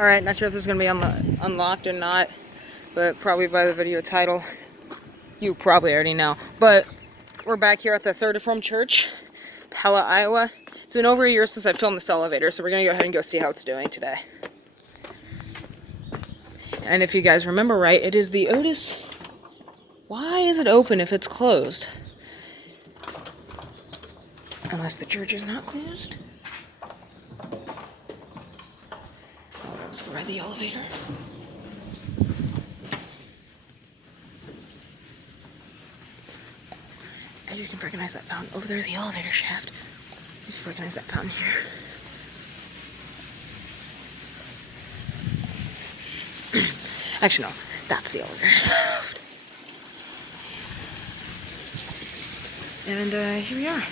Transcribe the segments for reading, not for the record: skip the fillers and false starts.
Alright, not sure if this is going to be unlocked or not, but probably by the video title, you probably already know. But we're back here at the Third Reformed Church, Pella, Iowa. It's been over a year since I filmed this elevator, so we're going to go ahead and go see how it's doing today. And if you guys remember right, it is the Otis. Why is it open if it's closed? Unless the church is not closed. Let's go ride the elevator. And you can recognize that fountain over there is the elevator shaft. You can recognize that fountain here. Actually, no, that's the elevator shaft. And here we are.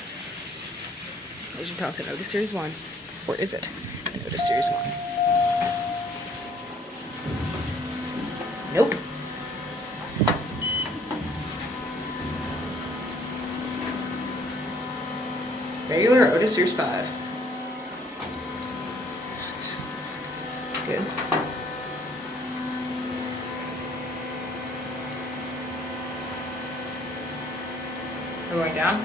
As you can tell, it's an Otis Series 1. Or is it an Otis Series 1? Nope. Regular Otis Series 5. That's good. We're going down.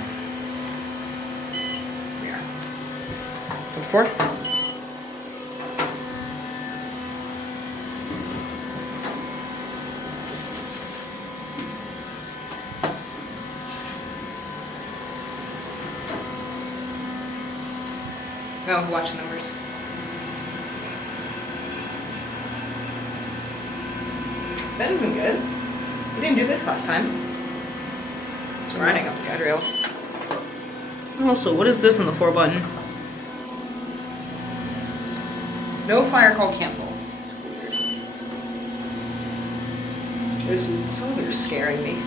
We are. Number 4. Go watch the numbers. That isn't good. We didn't do this last time. It's riding up the guide rails. Also, what is this on the 4 button? No fire call cancel. It's weird. This elevator's scaring me.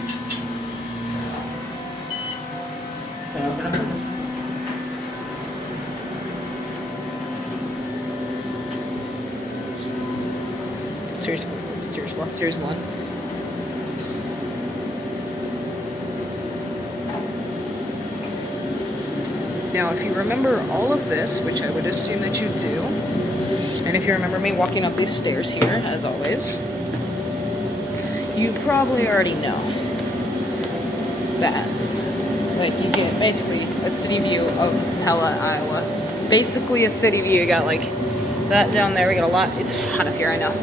Can I open up on this side? Series 4, Series 4, Series 1. Now, if you remember all of this, which I would assume that you do, and if you remember me walking up these stairs here, as always, you probably already know that, like, you get basically a city view of Pella, Iowa. Basically a city view. You got, like, that down there. We got a lot. It's hot up here, I know.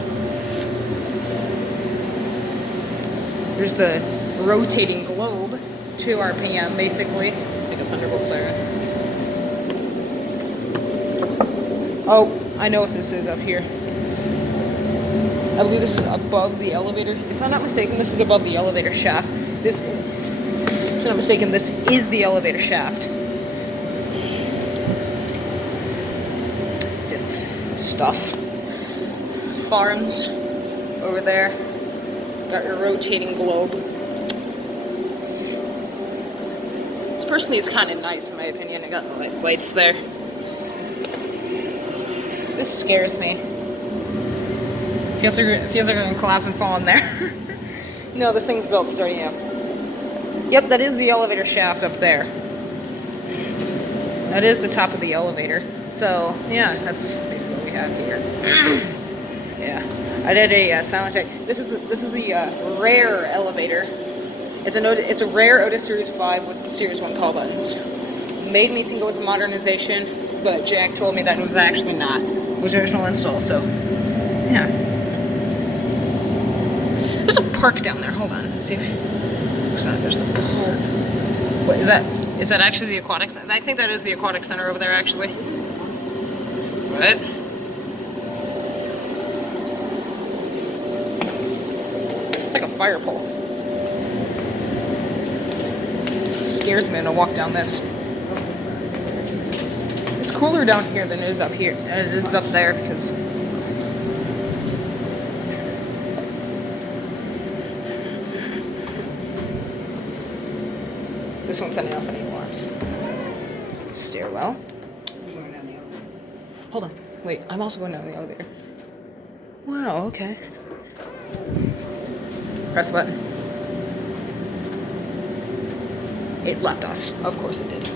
There's the rotating globe, 2 RPM, basically. Like a Thunderbolt siren. Oh, I know what this is up here. I believe this is above the elevator. If I'm not mistaken, this is above the elevator shaft. If I'm not mistaken, this is the elevator shaft. Stuff. Farms over there. Got your rotating globe. This personally is kind of nice in my opinion. I got the lights there. This scares me. Feels like we're gonna collapse and fall in there. No, this thing's built sturdy up. Yep, that is the elevator shaft up there. That is the top of the elevator. So yeah, that's basically what we have here. Yeah. I did a silent check. This is the rare elevator. It's a rare Otis Series 5 with the Series 1 call buttons. Made me think it was a modernization, but Jack told me that it was actually not. It was original install, so yeah. There's a park down there. Hold on, let's see if looks like there's the park. What is that? Is that actually the aquatic center? I think that is the aquatic center over there actually. What? It's like a fire pole. It scares me to walk down this. It's cooler down here than it is up here. It is up there because this one's sending off any alarms. Stairwell. Hold on. Wait, I'm also going down the elevator. Wow, okay. Press the button. It left us. Of course it did.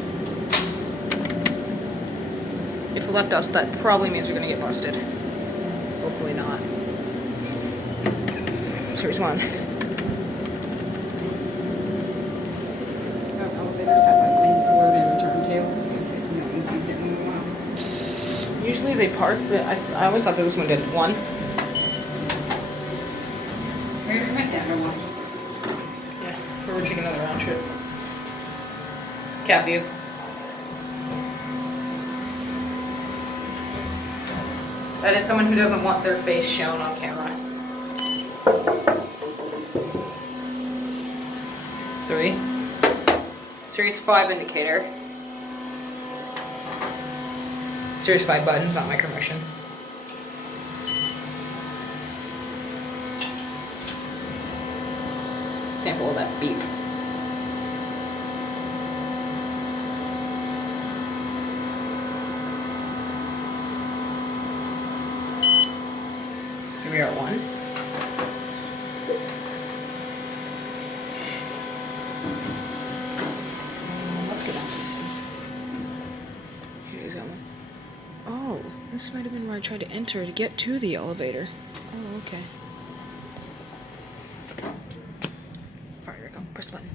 If it left us, that probably means we're gonna get busted. Hopefully not. Series 1. Elevators have like main floor they return to. No one's used it in a while. Usually they park, but I always thought that this one did. 1. Where did my dad one? Yeah, we're taking another round trip. Cap view. That is someone who doesn't want their face shown on camera. 3. Series 5 indicator. Series 5 buttons, not micro motion. Sample of that beep. Here we are at 1. Let's go down to this thing. Here's that one. Oh, this might have been where I tried to enter to get to the elevator. Oh, okay. Alright, here we go. Press the button.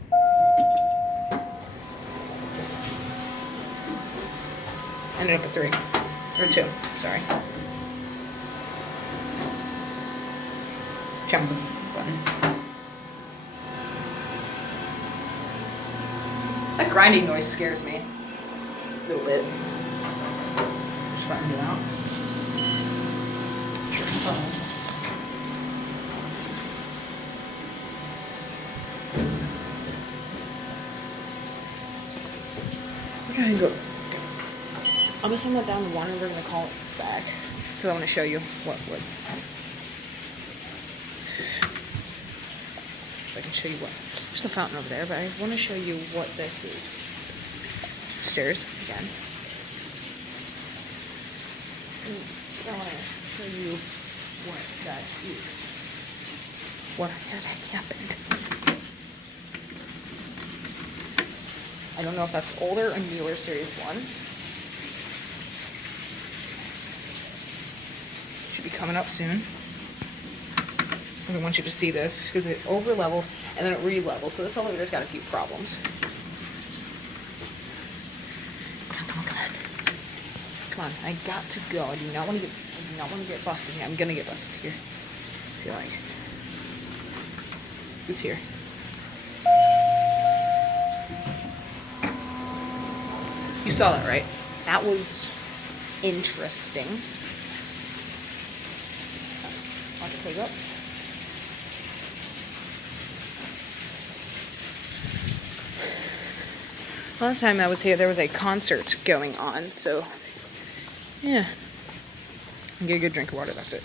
Ended up at 3. Or 2, sorry. Jump this button. That grinding noise scares me. A little bit. Just buttoned it out. Sure. We're gonna go. I'm gonna send that down to 1 and we're gonna call it back. Because I want to show you what was. I can show you what. There's a fountain over there, but I want to show you what this is. Stairs again. And I want to show you what that is. What had happened. I don't know if that's older or newer Series 1. Should be coming up soon. I want you to see this because it overleveled and then it re-leveled. So this elevator's got a few problems. Come on. Come on, I got to go. I do not want to get busted here. I'm gonna get busted here. I feel like. Who's here? You saw that, right? That was interesting. Want to take up? Last time I was here, there was a concert going on, so yeah. Get a good drink of water, that's it.